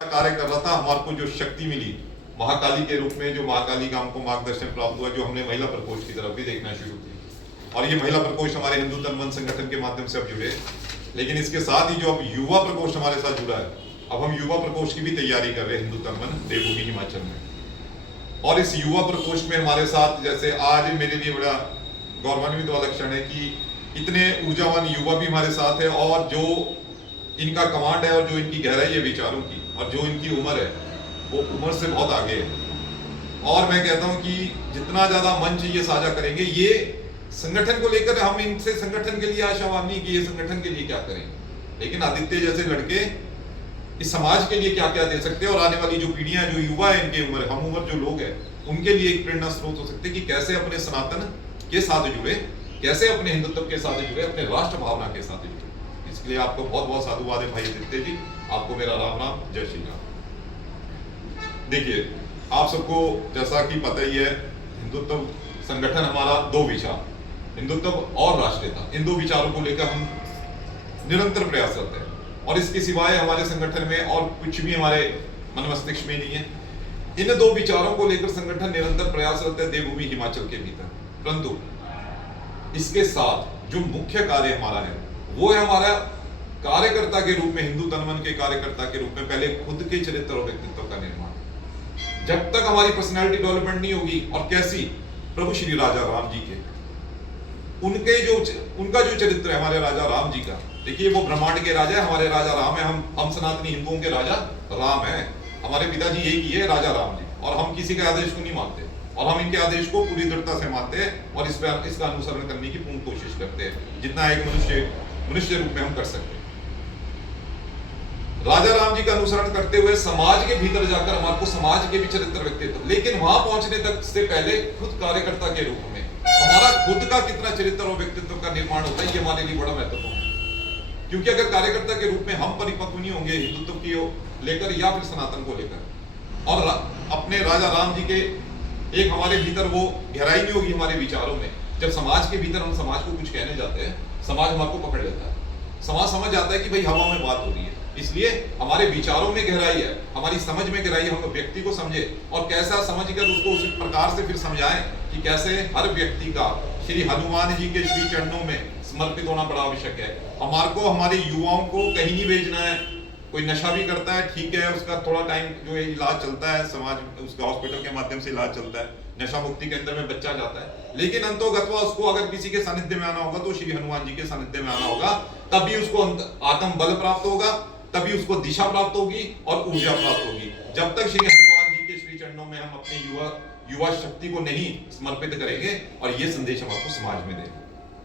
कार्य कर रहा था, हमारे को जो शक्ति मिली महाकाली के रूप में, जो महाकाली का हमको मार्गदर्शन प्राप्त हुआ, जो हमने महिला प्रकोष्ठ की तरफ भी देखना शुरू किया। और ये महिला प्रकोष्ठ हमारे हिंदू तन मन संगठन के माध्यम से अब जुड़े, लेकिन इसके साथ ही जो अब युवा प्रकोष्ठ हमारे साथ जुड़ा है, अब हम युवा प्रकोष्ठ की भी तैयारी कर रहे हैं हिंदू तन मन देवभूमि हिमाचल में। और इस युवा प्रकोष्ठ में हमारे साथ, जैसे आज मेरे लिए बड़ा गौरवान्वित वाला क्षण है कि इतने ऊर्जावान युवा भी हमारे साथ है, और जो इनका कमांड है और जो इनकी गहराई है विचारों की और जो इनकी उम्र है वो उम्र से बहुत आगे है। और मैं कहता हूं कि जितना ज्यादा मंच ये साझा करेंगे, ये संगठन को लेकर हम इनसे संगठन के लिए आशावान नहीं कि ये संगठन के लिए क्या करेंगे, लेकिन आदित्य जैसे लड़के इस समाज के लिए क्या क्या दे सकते हैं, और आने वाली जो पीढ़ियां, जो युवा है, इनके उम्र हम उम्र जो लोग हैं, उनके लिए एक प्रेरणा स्रोत हो सकते हैं कि कैसे अपने सनातन के साथ जुड़े, कैसे अपने हिंदुत्व के साथ जुड़े, अपने राष्ट्र भावना के साथ जुड़े। इसके लिए आपको बहुत बहुत साधुवाद है भाई आदित्य जी, आपको मेरा राम राम, जय श्री राम। देखिए, आप सबको जैसा कि पता ही है, हिंदुत्व संगठन हमारा दो विचार, हिंदुत्व और राष्ट्रीयता, इन दो विचारों को लेकर हम निरंतर प्रयासरत हैं, और इसके सिवाय हमारे संगठन में और कुछ भी हमारे मन मस्तिष्क में नहीं है। इन दो विचारों को लेकर संगठन निरंतर प्रयासरत है देवभूमि हिमाचल के भीतर। परंतु इसके साथ जो मुख्य कार्य हमारा है वो है हमारा कार्यकर्ता के रूप में, हिंदू तन मन के कार्यकर्ता के रूप में पहले खुद के चरित्र और व्यक्तित्व का निर्माण। जब तक हमारी पर्सनालिटी डेवलपमेंट नहीं होगी, और कैसी, प्रभु श्री राजा राम जी के उनका जो चरित्र है हमारे राजा राम जी का, देखिए वो ब्रह्मांड के राजा है, हमारे राजा राम है, हम सनातनी हिंदुओं के राजा राम है। हमारे पिताजी एक ही है, राजा राम जी, और हम किसी के आदेश को नहीं मानते, और हम इनके आदेश को पूरी दृढ़ता से मानते हैं, और इसका अनुसरण करने की पूर्ण कोशिश करते हैं जितना एक मनुष्य रूप में हम कर सकते हैं। राजा राम जी का अनुसरण करते हुए समाज के भीतर जाकर हमारे को समाज के भी चरित्र व्यक्तित्व, लेकिन वहां पहुंचने तक से पहले खुद कार्यकर्ता के रूप में हमारा खुद का कितना चरित्र और व्यक्तित्व का निर्माण होता है, ये हमारे लिए बड़ा महत्वपूर्ण है। क्योंकि अगर कार्यकर्ता के रूप में हम परिपक्व नहीं होंगे हिंदुत्व की लेकर या फिर सनातन को लेकर, और अपने राजा राम जी के एक हमारे भीतर वो गहराई नहीं होगी हमारे विचारों में, जब समाज के भीतर हम समाज को कुछ कहने जाते हैं, समाज हमारे को पकड़ लेता है, समाज समझ जाता है कि भाई हवा में बात हो रही है। इसलिए हमारे विचारों में गहराई है, हमारी समझ में गहराई है, हम व्यक्ति को समझे और कैसा समझकर उसको उसी प्रकार से फिर समझाएं कि कैसे हर व्यक्ति का श्री हनुमान जी के श्री चरणों में समर्पित होना बड़ा आवश्यक है। हमारे को हमारे युवाओं को कहीं नहीं भेजना है, कोई नशा भी करता है, ठीक है, उसका थोड़ा टाइम जो है इलाज चलता है, समाज उसका हॉस्पिटल के माध्यम से इलाज चलता है, नशा मुक्ति केंद्र में बच्चा जाता है, लेकिन अंतोगत्वा उसको अगर किसी के सानिध्य में आना होगा तो श्री हनुमान जी के सानिध्य में आना होगा, तभी उसको आत्म बल प्राप्त होगा, तभी उसको दिशा प्राप्त होगी और ऊर्जा प्राप्त होगी। जब तक श्री हनुमान जी के श्री चरणों में हम अपनी युवा शक्ति को नहीं समर्पित करेंगे, और ये संदेश हमारे को समाज में देंगे,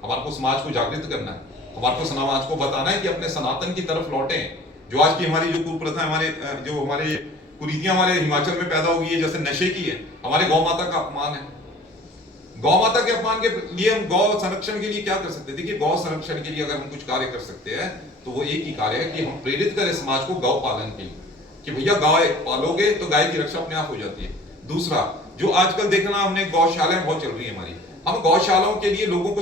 हमारे को समाज को जागृत करना है, हमारे को समाज को बताना है कि अपने सनातन की तरफ लौटें। जो आज की हमारी जो कुप्रथा, हमारे कुरीतियां हमारे हिमाचल में पैदा होगी है, जैसे नशे की है, हमारे गौ माता का अपमान है। गौ माता के अपमान के लिए हम गौ संरक्षण के लिए क्या कर सकते हैं? देखिए, गौ संरक्षण के लिए अगर हम कुछ कार्य कर सकते हैं तो वो एक ही कार्य है कि हम प्रेरित करें समाज को गौ पालन के लिए, कि भैया गाय पालोगे तो गाय की रक्षा अपने आप हो जाती है। दूसरा, जो आजकल देखना, हमने गौशालाएं बहुत चल रही है हमारी, हम गौशालाओं के लिए लोगों को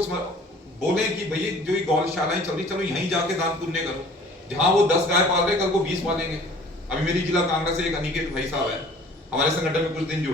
बोले कि भैया जो ये गौशालाएं चल रही, चलो यहीं जाके दान पुण्य करो, जहां वो 10 गाय पाल रहे कल को 20 पालेंगे। अभी मेरी जिला कांग्रेस से एक अनिकेत भाई साहब है, हमारे संगठन में कुछ दिन जुड़े।